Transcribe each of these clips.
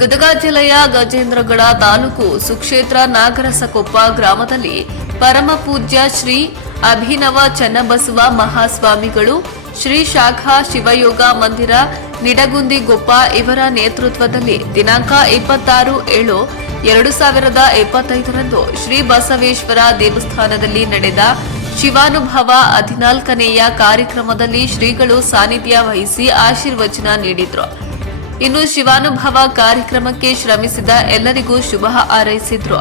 ಗದಗ ಜಿಲ್ಲೆಯ ಗಜೇಂದ್ರಗಡ ತಾಲೂಕು ಸುಕ್ಷೇತ್ರ ನಾಗರಸಕೊಪ್ಪ ಗ್ರಾಮದಲ್ಲಿ ಪರಮ ಪೂಜ್ಯ ಶ್ರೀ ಅಭಿನವ ಚನ್ನಬಸವ ಮಹಾಸ್ವಾಮಿಗಳು, ಶ್ರೀ ಶಾಖಾ ಶಿವಯೋಗ ಮಂದಿರ ನಿಡಗುಂದಿಗೊಪ್ಪ ಇವರ ನೇತೃತ್ವದಲ್ಲಿ ದಿನಾಂಕ ಇಪ್ಪತ್ತಾರು ಏಳು ಎರಡು ಸಾವಿರದ ಇಪ್ಪತ್ತೈದರಂದು ಶ್ರೀ ಬಸವೇಶ್ವರ ದೇವಸ್ಥಾನದಲ್ಲಿ ನಡೆದ ಶಿವಾನುಭವ ಹದಿನಾಲ್ಕನೆಯ ಕಾರ್ಯಕ್ರಮದಲ್ಲಿ ಶ್ರೀಗಳು ಸಾನ್ನಿಧ್ಯ ವಹಿಸಿ ಆಶೀರ್ವಚನ ನೀಡಿದ್ರು. ಇನ್ನು ಶಿವಾನುಭವ ಕಾರ್ಯಕ್ರಮಕ್ಕೆ ಶ್ರಮಿಸಿದ ಎಲ್ಲರಿಗೂ ಶುಭ ಹಾರೈಸಿದ್ರು.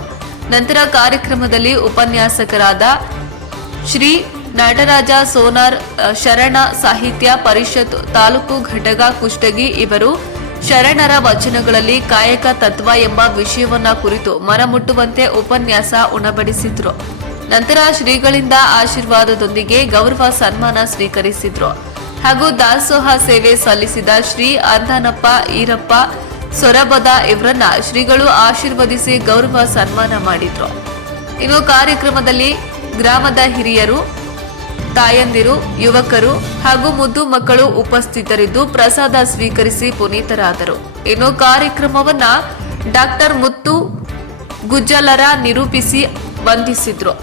ನಂತರ ಕಾರ್ಯಕ್ರಮದಲ್ಲಿ ಉಪನ್ಯಾಸಕರಾದ ಶ್ರೀ ನಟರಾಜ ಸೋನಾರ್ ಶರಣ ಸಾಹಿತ್ಯ ಪರಿಷತ್ ತಾಲೂಕು ಘಟಕ ಕುಷ್ಟಗಿ ಇವರು ಶರಣರ ವಚನಗಳಲ್ಲಿ ಕಾಯಕ ತತ್ವ ಎಂಬ ವಿಷಯವನ್ನ ಕುರಿತು ಮನಮುಟ್ಟುವಂತೆ ಉಪನ್ಯಾಸ ಉಣಬಡಿಸಿದ್ರು. ನಂತರ ಶ್ರೀಗಳಿಂದ ಆಶೀರ್ವಾದದೊಂದಿಗೆ ಗೌರವ ಸನ್ಮಾನ ಸ್ವೀಕರಿಸಿದ್ರು. ಹಾಗೂ ದಾಸೋಹ ಸೇವೆ ಸಲ್ಲಿಸಿದ ಶ್ರೀ ಅರ್ಧನಪ್ಪ ಈರಪ್ಪ ಸೊರಬದ ಇವರನ್ನ ಶ್ರೀಗಳು ಆಶೀರ್ವದಿಸಿ ಗೌರವ ಸನ್ಮಾನ ಮಾಡಿದ್ರು. ಇನ್ನು ಕಾರ್ಯಕ್ರಮದಲ್ಲಿ ಗ್ರಾಮದ ಹಿರಿಯರು, ತಾಯಂದಿರು, ಯುವಕರು ಹಾಗೂ ಮುದ್ದು ಮಕ್ಕಳು ಉಪಸ್ಥಿತರಿದ್ದು ಪ್ರಸಾದ ಸ್ವೀಕರಿಸಿ ಪುನೀತರಾದರು. ಇನ್ನು ಕಾರ್ಯಕ್ರಮವನ್ನ ಡಾಕ್ಟರ್ ಮುತ್ತು ಗುಜ್ಜಲರ ನಿರೂಪಿಸಿ ವಂದಿಸಿದ್ರು.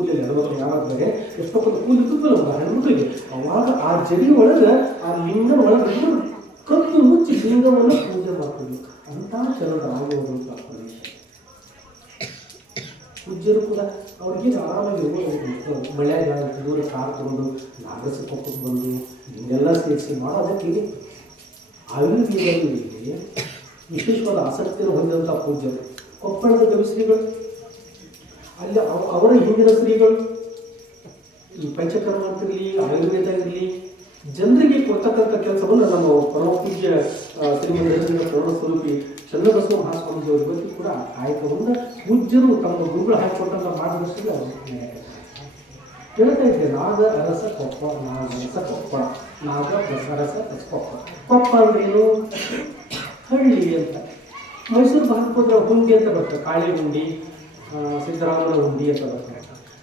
ಕೂದಲಿಲ್ಲ ಹೆಣ್ಮಕ್ಳು ಯಾವಾಗ ಬೇರೆ ಎಷ್ಟೋ ಕೂದಲು ತುಂಬಲ್ಲ ಹೆಣ್ಮಕ್ಳಿಗೆ ಅವಾಗ ಆ ಜಡಿ ಒಳಗೆ ಆ ಲಿಂಗ ಒಳಗೆ ಕತ್ತು ಮುಚ್ಚಿ ಲಿಂಗವನ್ನು ಪೂಜೆ ಮಾಡ್ತೀವಿ ಅಂತ ಚೆನ್ನಾಗಿ ಆಗುವಂಥ ಪ್ರದೇಶ. ಪೂಜ್ಯರು ಕೂಡ ಅವ್ರಿಗೆ ಆರಾಮಾಗಿ ಮಳೆಯಾಗ ದೂರ ಕಾರ್ ತಗೊಂಡು ನಾಗಸ ಕೊಪ್ಪಕ್ಕೆ ಬಂದು ಹಿಂಗೆಲ್ಲ ಸೇರಿಸಿ ಮಾಡೋದಕ್ಕೆ ಆಯುರ್ವೇದದಲ್ಲಿ ವಿಶೇಷವಾದ ಆಸಕ್ತಿಯನ್ನು ಹೊಂದಿದಂಥ ಪೂಜ್ಯರು. ಕೊಪ್ಪಳದ ಗವಿಶ್ರೀಗಳು ಅಲ್ಲಿ, ಅವ- ಅವರ ಹಿಂದಿನ ಶ್ರೀಗಳು ಈ ಪಂಚಕರ್ಮ ಅಂತಿರಲಿ ಆಯುರ್ವೇದ ಇರಲಿ ಜನರಿಗೆ ಕೊಡ್ತಕ್ಕಂಥ ಕೆಲಸವನ್ನು ನಮ್ಮ ಪರಮಪೂಜ್ಯ ಶ್ರೀಮಂತ ಸ್ವರೂಪಿ ಚನ್ನಬಸವ ಮಹಾಸ್ವಾಮಿ ಬಗ್ಗೆ ಕೂಡ ಆ ಕಾಯಕವನ್ನು ಪೂಜ್ಯರು ತಮ್ಮ ಗುರುಗಳು ಹಾಕಿಕೊಟ್ಟಂಥ ಮಾರ್ಗದರ್ಶನ ಹೇಳ್ತಾ ಇದ್ದೆ, ನಾಗ ಅರಸ ಕೊಪ್ಪ, ನಾಗ ರಸ ಕೊಪ್ಪ, ನಾಗ ಪ್ರಸರಸ ಕೊಪ್ಪ. ಕೊಪ್ಪ ಅಂದ್ರೆ ಏನು ಹಳ್ಳಿ ಅಂತ. ಮೈಸೂರು ಹೋದ್ರೆ ಹುಂಡಿ ಅಂತ ಬರ್ತದೆ, ಕಾಳಿ ಹುಂಡಿ. ಸಿದ್ದರಾಮನ ಹುಂಡಿ ಅಂತ ಬರ್ತಾರೆ.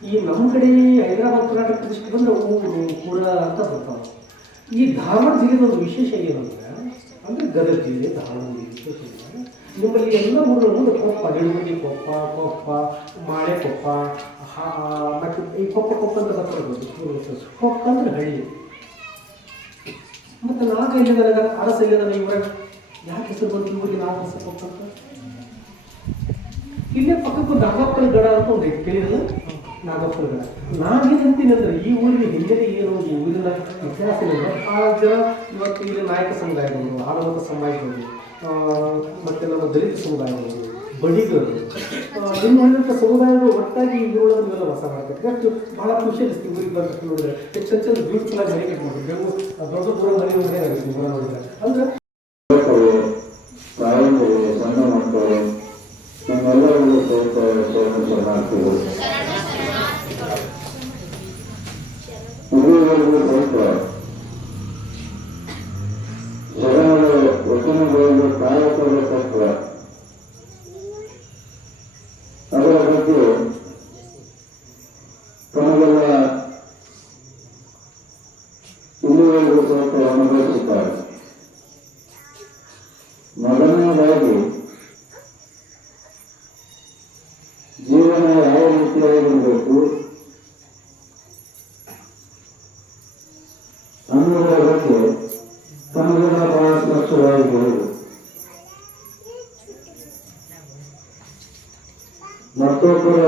ಈ ನಮ್ಮ ಕಡೆ ಹೈದರಾಬಾದ್ ಕರ್ನಾಟಕ ಪ್ರದೇಶಕ್ಕೆ ಬಂದ್ರೆ ಊರು ಕೂಡ ಅಂತ ಬರ್ತಾವೆ. ಈ ಧಾರವಾಡ ಜಿಲ್ಲೆದ ಒಂದು ವಿಶೇಷ ಏನಂದ್ರೆ, ಅಂದ್ರೆ ಗದಗ ಜಿಲ್ಲೆ ಧಾರವಾಡ ವಿಶೇಷ ನಿಮ್ಮಲ್ಲಿ ಎಲ್ಲ ಊರುಗಳು ಕೊಪ್ಪ ನಿಡುಗುಂದಿ ಕೊಪ್ಪ ಕೊಪ್ಪ, ಮಾಳೆ ಕೊಪ್ಪ ಮತ್ತು ಈ ಕೊಪ್ಪ ಕೊಪ್ಪ ಅಂತ ಬರ್ತಾರೆ ಕೊಪ್ಪ ಅಂದ್ರೆ ಹಳ್ಳಿ. ಮತ್ತೆ ನಾಲ್ಕು ಇಲ್ಲದ ಅರಸ ಇಲ್ಲದ ಇವರ ಯಾಕೆ ಹೆಸರು ಬಂತು? ಇವರಿಗೆ ನಾಲ್ಕು ಹೆಸರು ಕೊಪ್ಪ ಅಂತ? ಇಲ್ಲೇ ಪಕ್ಕಕ್ಕೆ ನಾಗಪ್ಪನ ಗಡ ಅಂತ ಒಂದು ಕೇಳಿದ್ರು? ನಾಗಪ್ಪನ ಗಡ. ನಾನೇನು ಅಂತೀನಿ ಅಂದ್ರೆ ಈ ಊರಿಗೆ ಹಿಂದೆ ಏನು ಊರಿನ ಇತಿಹಾಸ ಆ ಜನ ಇವತ್ತು ಇಲ್ಲಿ ನಾಯಕ ಸಮುದಾಯಗಳು ಆಡಳಿತ ಸಮಾಜಗಳು ಆ, ಮತ್ತೆ ನಮ್ಮ ದಲಿತ ಸಮುದಾಯಗಳು ಬಡಿಗರು. ಇನ್ನು ಹೇಳಿದಂಥ ಸಮುದಾಯಗಳು ಒಟ್ಟಾಗಿ ಈ ಊರೊಳಗೆ ನೀವೆಲ್ಲ ವಾಸ ಮಾಡ್ತಾರೆ. ಇವತ್ತು ಭಾಳ ಖುಷಿ ಅನಿಸ್ತೀವಿ ಊರಿಗೆ ಬಂದ ನೋಡಿದ್ರೆ. ಹೆಚ್ಚು ಚಂದ ಬ್ಯೂಟಿಫುಲ್ ಆಗಿ ಮನೆ ಕಟ್ಟಿ ಬೆಂಗಳೂರು ದೊಡ್ಡ ದೂರ ಮನೆ ಏನಾಗುತ್ತೆ ಊರ ನೋಡಿದ್ರೆ. ಅಂದ್ರೆ জীবনের উপর ಹೇಳಿದರು ಮತ್ತೊಬ್ಬರ